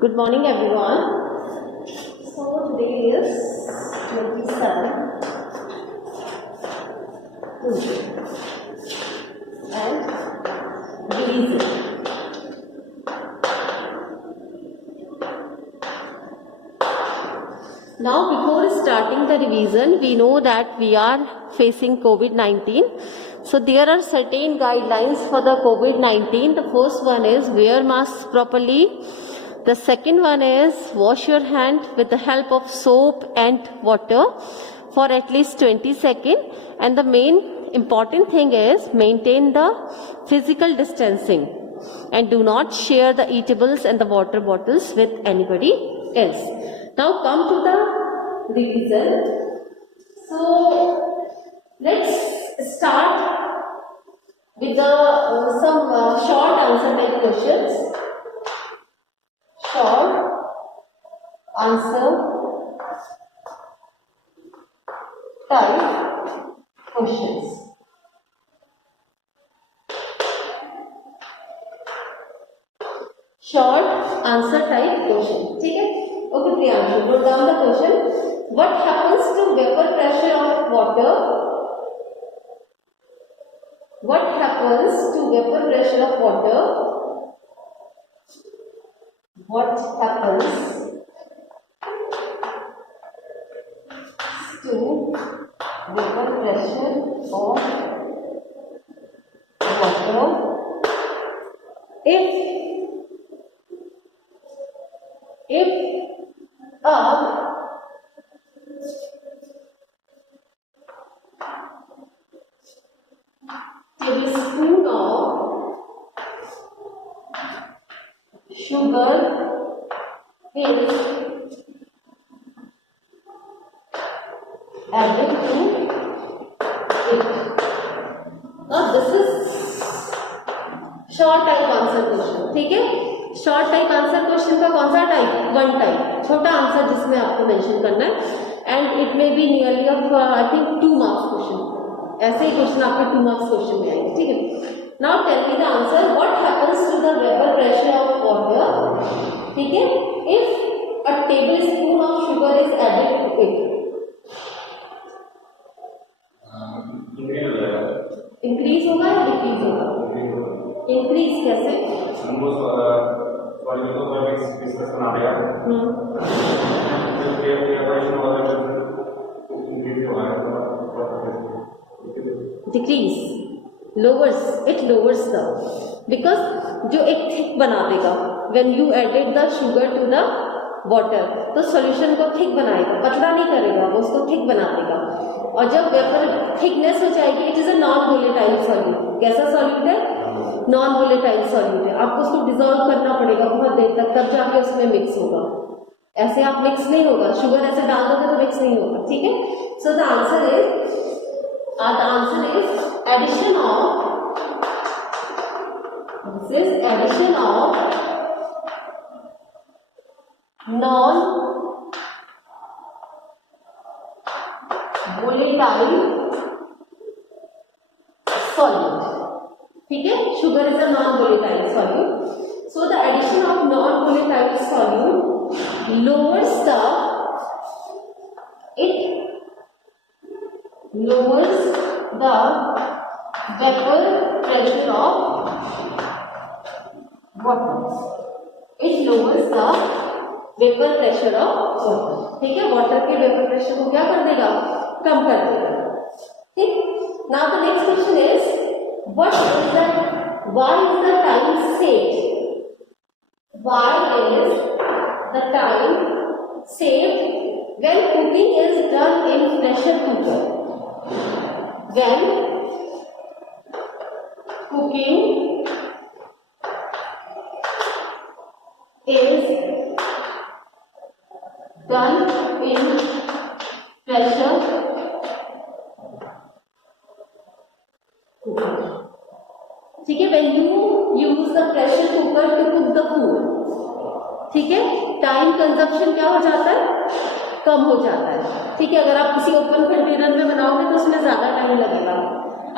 Good morning, everyone. So today is 27 and revision. Now, before starting the revision, we know that we are facing COVID-19. So there are certain guidelines for the COVID-19. The first one is wear mask properly. The second one is wash your hand with the help of soap and water for at least 20 seconds. And the main important thing is maintain the physical distancing and do not share the eatables and the water bottles with anybody else. Now come to the revision. So let's start with some short answer type questions. Short answer type questions. Short answer type question. ठीक है? Okay, Priyanshu, note down the question. What happens to vapor pressure of water? What happens to vapor pressure of water? What happens to vapor pressure of water if a tablespoon of sugar is added to it. Now this is short type answer question. ठीक है? Short type answer question का कौन सा type? One type, छोटा आंसर जिसमें आपको मेंशन करना है. And it may be nearly of I think 2 marks question. ऐसे ही क्वेश्चन आपके 2 मार्क्स क्वेश्चन में आएंगे. ठीक है? Now tell me the answer. What happens to the vapour pressure of water? ठीक है? If a tablespoon of sugar is added to it. Increase होगा या डिक्रीज होगा? इंक्रीज कैसे? Decrease lowers, it lowers the, because जो एक thick बना देगा when you added the sugar to the water, तो सॉल्यूशन को थिक बनाएगा, पतला नहीं करेगा, वो उसको थिक बना देगा. और जब वेपर थिकनेस हो जाएगी, it is a non volatile solute. कैसा सॉल्यूट है? नॉन वोलेटाइल सॉल्यूट है. आपको उसको डिसॉल्व करना पड़ेगा बहुत देर तक, तब जाके उसमें मिक्स होगा. ऐसे आप मिक्स नहीं होगा. शुगर ऐसे डाल दोगे तो मिक्स नहीं होगा. ठीक है? So the answer is addition of, this is addition of non volatile solute. ठीक है? Sugar is a non volatile solute. So the addition of non volatile solute lowers the vapor pressure of water. It lowers the vapor pressure of water. ठीक है? वाटर के vapour pressure को क्या कर देगा? कम कर देगा. ठीक. Now the next question is why is the time saved? Why is the time saved when cooking is done in pressure cooker? When cooking is done in pressure cooker. ठीक है? when you use the pressure cooker to cook the food, ठीक है? Time consumption क्या हो जाता है? कम हो जाता है. ठीक है? अगर आप किसी ओपन कंटेनर में बनाओगे तो उसमें ज्यादा टाइम लगेगा.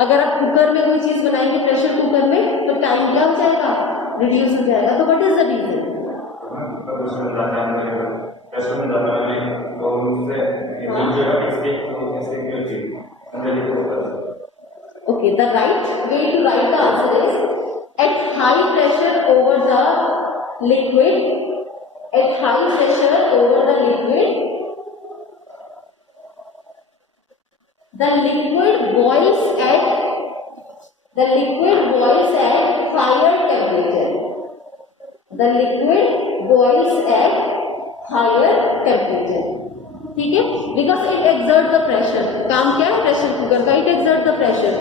अगर आप कुकर में कोई चीज बनाएंगे प्रेशर कुकर में तो टाइम क्या हो जाएगा, रिड्यूस हो जाएगा। तो व्हाट इज द रीजन? प्रश्न जाता है तो उससे Okay, the right way to write the answer is at high pressure over the liquid. At high pressure over the liquid, the liquid boils at higher temperature. The liquid boils at higher temperature. ठीक है, because it exert the pressure. काम क्या है pressure cooker का? It exert the pressure.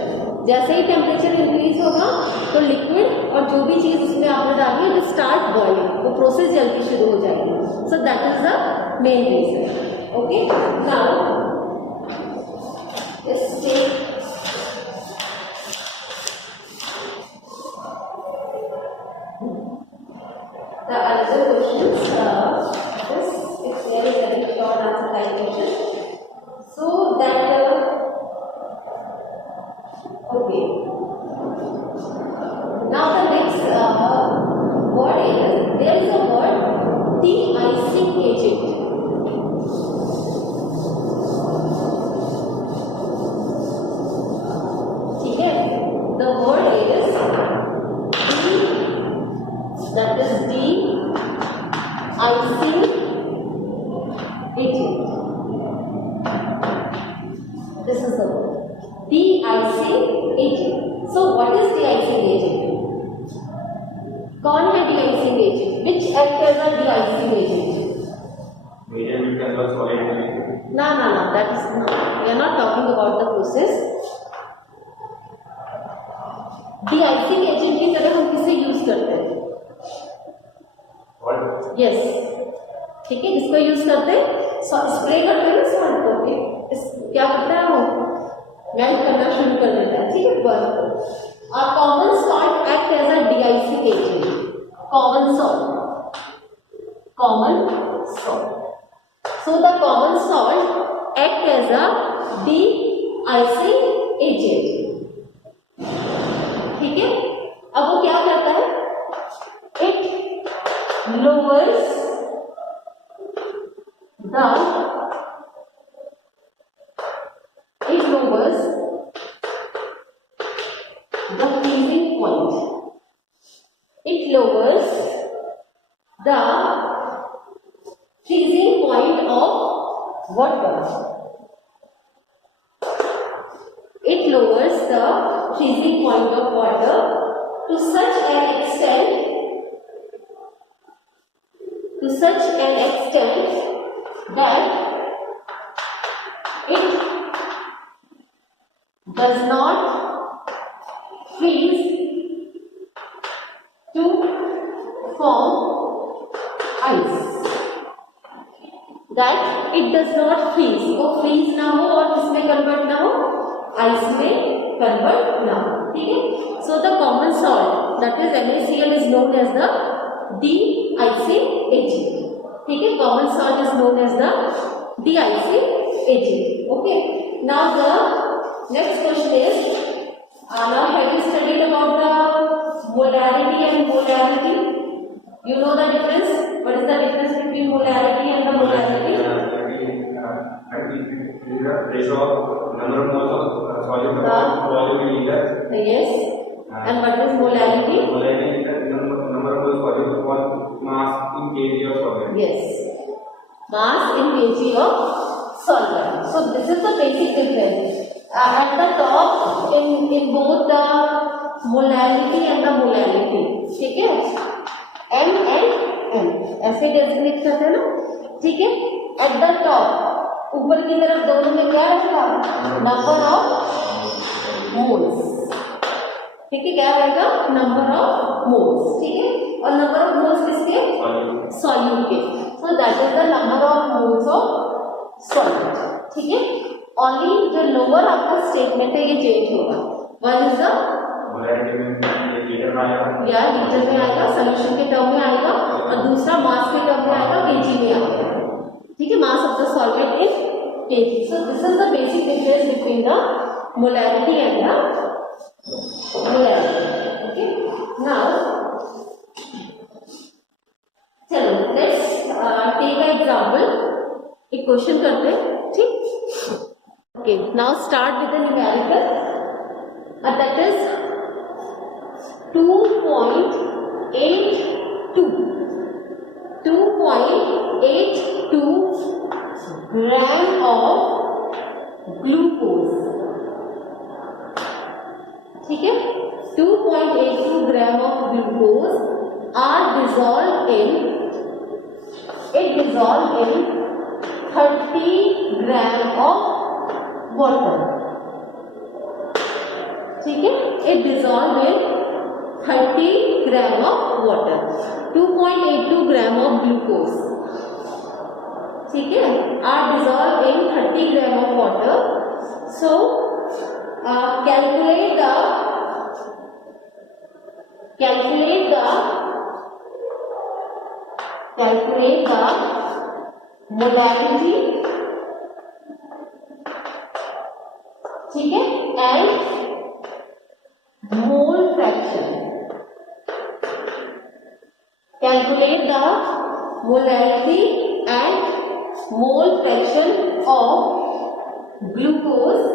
जैसे ही temperature increase होगा तो लिक्विड और जो भी चीज उसमें आपने डाली है विल स्टार्ट बॉइलिंग. वो प्रोसेस जल्दी शुरू हो जाएगी. So that is the main reason. Okay, now let's take the other questions. This is very short answer type question. So that okay. Now the next word is, there is a word de-icing agent. ठीक है, the word is that is de-icing agent. This is the word de-icing agent. So what is de-icing agent? कौन है de-icing agent? Which act as a de-icing agent? No, that is not. We are not talking about the process. de-icing agent की तरह हम किसे यूज करते हैं? यस, ठीक है, किसको यूज करते हैं? स्प्रे करते हैं ना सॉल्ट को. क्या करता है वो? मेल्ट करना शुरू कर देता है. ठीक है, बर्फ को. और common salt act as a de-icing agent. Common salt. So the common salt act as a de-icing agent. ठीक है, अब वो क्या करता है? It lowers the freezing point. It lowers the freezing point of water. It lowers the freezing point of water to such an extent that it does not freeze to form ice. That it does not freeze. वो freeze ना हो और किसमें convert ना हो? आइस में convert ना हो. ठीक है, so the common salt that is NaCl is known as the de-icing agent. ठीक है, common salt is known as the de-icing agent. Okay, now the next question is, now have you studied about the molarity and molarity? You know the difference? What is the difference between molarity and the molarity? Ratio of number of moles of solid volume in liter. Yes. And what is molarity? Molarity is the number of moles solid for mass in kg of solid. Yes. Mass in kg of solid. So this is the basic difference. At the top in both the molarity and the molarity. ठीक है? M and M ऐसे डेजिग्नेट करते हैं ना. ठीक है, at the top ऊपर की तरफ दोनों में क्या रहेगा? Number of moles. ठीक है, क्या रहेगा? Number of moles. ठीक है, और नंबर ऑफ मोल्स किसके? सॉल्यूट के. सो that is the number of moles of solute. ठीक है, ओनली जो लोअर आपका स्टेटमेंट है ये चेंज होगा. वन इज द लीटर में आएगा, सोल्यूशन के टर्म में आएगा, और दूसरा मास के टर्म में आएगा, केजी में आएगा. ठीक है, mass of the solvent is kg. So this is the basic difference between the molarity and the molarity. Okay, now चलो लेट्स एग्जाम्पल, एक क्वेश्चन करते हैं, ठीक। Okay, now start with the numerical, that is 2.82 gram of glucose, ठीक है। 2.82 gram of glucose are dissolve in 30 gram of water, ठीक है। It dissolve in 30 gram of water, 2.82 gram of glucose, ठीक है, are dissolve in 30 gram of water. So calculate the molarity, ठीक है, and mole fraction. Calculate the molarity and mole fraction of glucose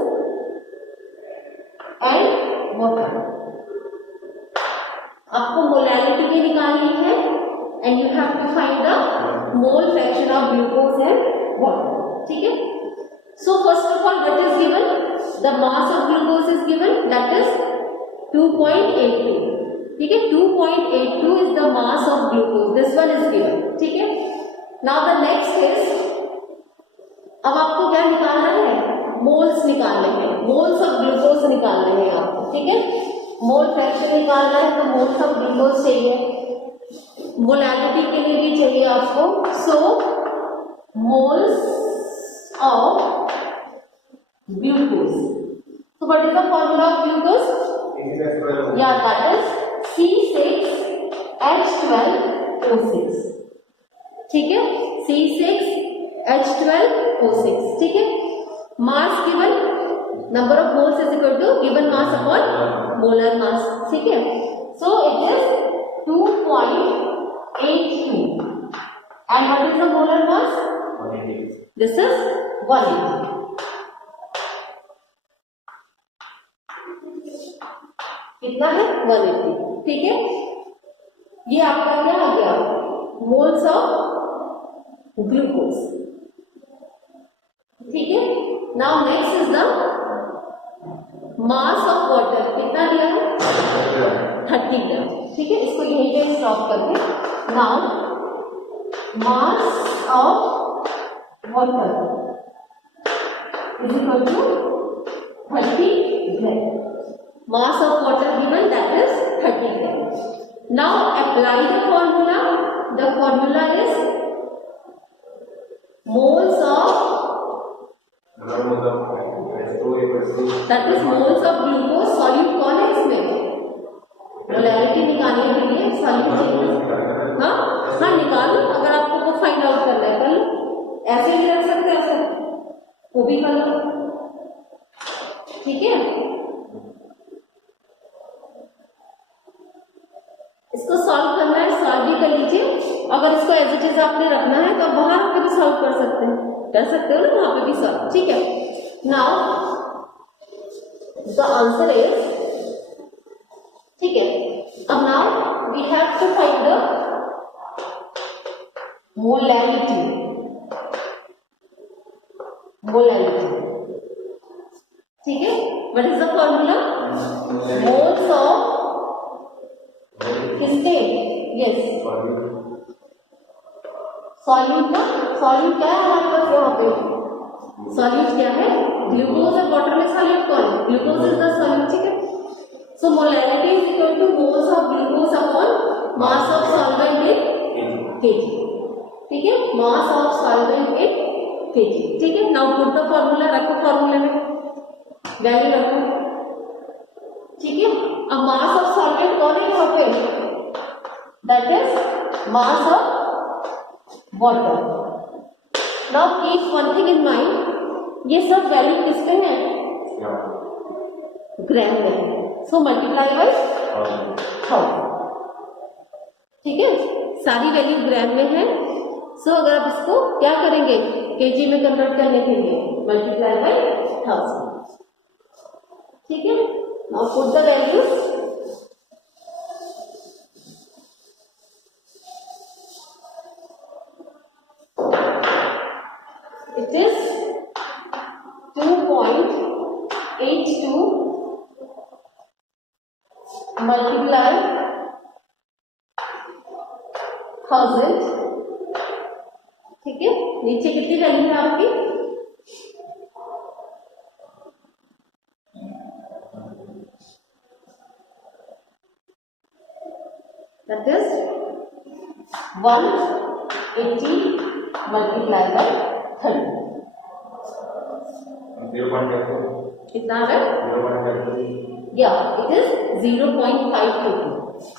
and water. आपको molarity भी निकालनी है and you have to find the mole fraction of glucose and water, ठीक है। So first of all what is given, the mass of glucose is given, that is 2.82, ठीक है। 2.82 is the mass of glucose, this one is given, ठीक है। Now the next is, अब आपको क्या निकालना है, मोल्स निकालने हैं, मोल्स ऑफ ग्लूकोज निकालने हैं आपको, ठीक है। मोल फ्रैक्शन निकालना है तो मोल्स ऑफ ग्लूकोज चाहिए, मोलैरिटी के लिए भी चाहिए आपको। So moles of glucose, so what is the formula of glucose? Yeah, that is C6H12O6, ठीक है, C6H12O6, ठीक है। Mass given, number of moles is equal to given mass upon molar mass, ठीक है। So it is 2.82 and what is the molar mass? 180. This is 180, कितना है 180, ठीक है। ये आपका क्या आ गया, मोल्स ऑफ ग्लूकोज, ठीक है। Now next is the mass of water, कितना दिया है 30 ग्राम, ठीक है। इसको यहीं पे स्टॉप करके, now mass of water is equal to 30 gram, mass of water given, that is 30 gram. Now apply the formula. The formula is moles of, that is moles of glucose. solute कौन है इसमें, मोलैरिटी निकालने के लिए solute चाहिए, हाँ हाँ निकालो, अगर आपको वो फाइंड आउट करना है कर लो, ऐसे भी रख सकते हैं, ऐसे वो भी कर लो, ठीक है। इसको सॉल्व करना है, सॉल्व भी कर लीजिए। अगर इसको एज इट इज आपने रखना है तो वहां पे भी सॉल्व कर सकते हो ना, वहां पे भी सॉल्व, ठीक है। नाउ द आंसर इज, ठीक है। अब now we have to find the molarity, ठीक है। What is the formula, moles of किसके, यस सॉल्यूट ना, सॉल्यूट क्या है हमारे पास यहाँ पे, सॉल्यूट क्या है, ग्लूकोज और वाटर में सॉल्यूट कौन है, ग्लूकोज इज द सॉल्यूट, ठीक है। So molarity is equal to moles of glucose upon mass of solvent in KG, ठीक है, mass of solvent in KG, ठीक है। नाउ पुट द फॉर्मूला, रखो फॉर्मूले में वैल्यू रखो, ठीक है। अब मास ऑफ सॉल्वेंट कौन है यहाँ पे, that is mass of water. Now keep one thing in mind, ये सब वैल्यू किस पे है, ग्राम में, सो मल्टीप्लाई बाय 1000, ठीक है। सारी वैल्यू ग्राम में है, सो अगर आप इसको क्या करेंगे केजी में कन्वर्ट करने के लिए मल्टीप्लाई बाय 1000, ठीक है। Now put the values, it is 2.82 multiply 1000, ठीक है। नीचे कितनी वैल्यू है आपकी, that is 180 multiply by 30, कितना है, या इट इज 0.522,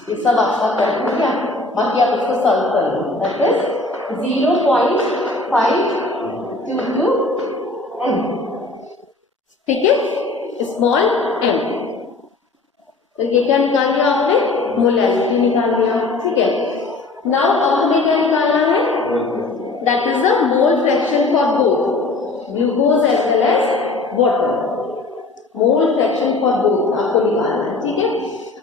ये सब आपका कर दिया, बाकी आप इसको सॉल्व कर लो, दैट इज 0.522 m, ठीक है, स्मॉल m। तो ये क्या निकाल लिया आपने, मोलैरिटी निकाल लिया, ठीक है। नाउ अब हमें क्या निकालना है, that is the mole fraction for both glucose as well as water, mole fraction for both आपको निकालना है, ठीक है।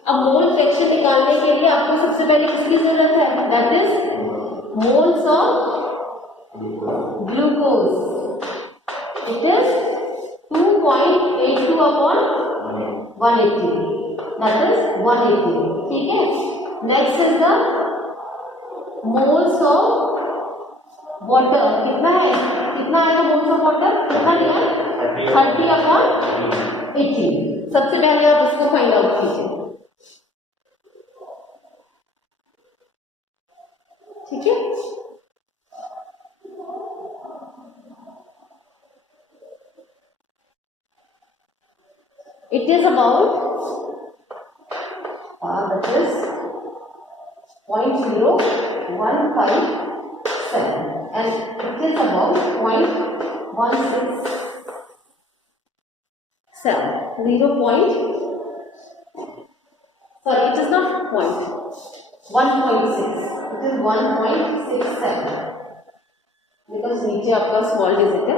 अब मोल फ्रैक्शन निकालने के लिए आपको सबसे पहले किसकी जरूरत है, that is moles of glucose, it is 2.82 अपॉन 180, दैट इज 180, ठीक है। Next is the moles of water, कितना है, कितना आएगा मोल्स ऑफ वाटर, कितना लिया, 30 अपॉन 80। सबसे पहले आप उसको फाइंड आउट कीजिए, ठीक है। It is about that is 0.0157 and it is about 0.167, 1.6, it is 1.67 बिकॉज नीचे आपका स्मॉल डिजिट है,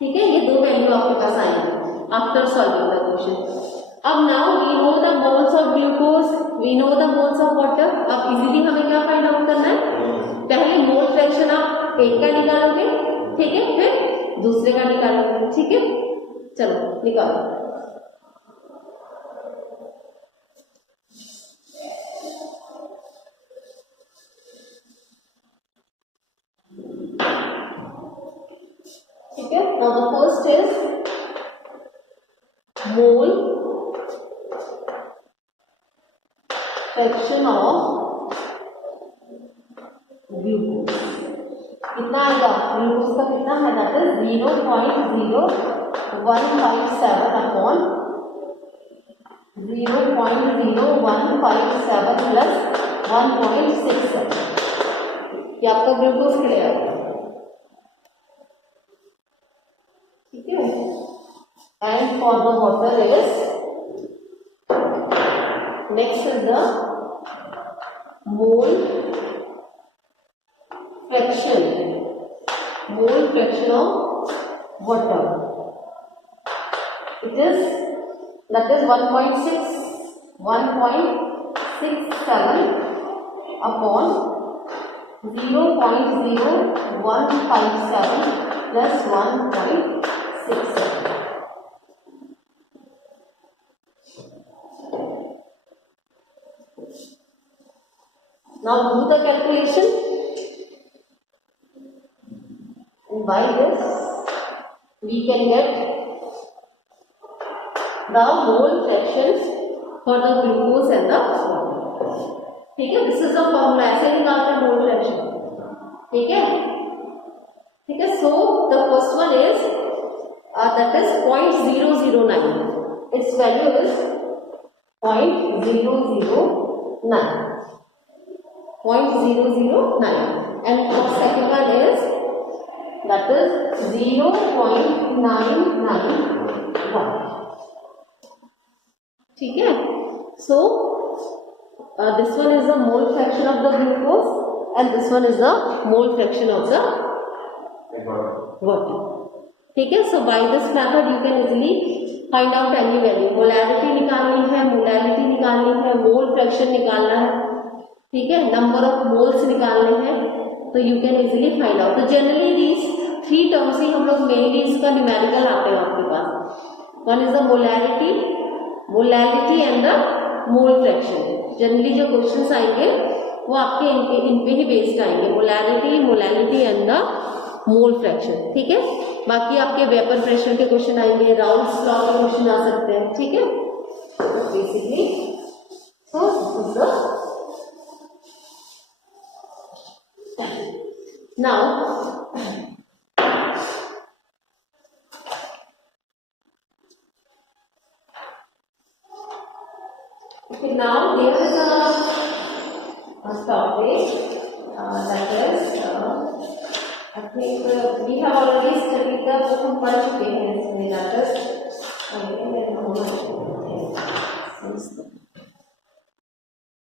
ठीक है। ये दो वैल्यू आपके पास आएंगे आफ्टर सॉल्विंग द क्वेश्चन। अब now we know the moles of glucose, we know the moles of water. अब इजीली हमें क्या फाइंड आउट करना है, पहले मोल फ्रैक्शन आप एक का निकालोगे, ठीक है, फिर दूसरे का निकालोगे, ठीक है। चलो निकालो, ठीक है। Now the first is mole fraction of glucose, कितना आएगा, ग्लूकोज का कितना है, दैट इज 0.0157 अपॉन 0.0157 प्लस 1.67, ये आपका ग्लूकोज क्लियर, ठीक है। And for the water is, next is the mole fraction of water, it is that is 1.67 upon 0.0157 plus 1.67. Now do the calculation. And by this we can get the mole fractions for the glucose and the water. ठीक है, this is the formula, ऐसे निकालते हैं मोल fraction, ठीक है, ठीक है। So the first one is that is 0.009, it's value is 0.009 and the second one is that is 0.991, ठीक है। So this one is the mole fraction of the glucose and this one is the mole fraction of the water. ठीक है, so by this method you can easily find out any value. Molarity निकालनी है, मोलैलिटी निकालनी है, mole fraction निकालना है, ठीक है, नंबर ऑफ मोल्स निकालने हैं, तो you can easily find out. तो जनरली दीज 3 टर्म्स ही हम लोग मेनली इसका न्यूमेरिकल आते हैं आपके पास. One is the molarity, molality and the mole fraction. Generally जो क्वेश्चंस आएंगे वो आपके इन पे ही बेस्ड आएंगे, molarity, molality and the mole fraction. ठीक है, बाकी आपके वेपर प्रेशर के क्वेश्चन आएंगे, राउल्स लॉ के क्वेश्चन आ सकते हैं. ठीक है, basically so this is the now okay, now there is a topic that is I think we have already studied the हम पढ़ चुके हैं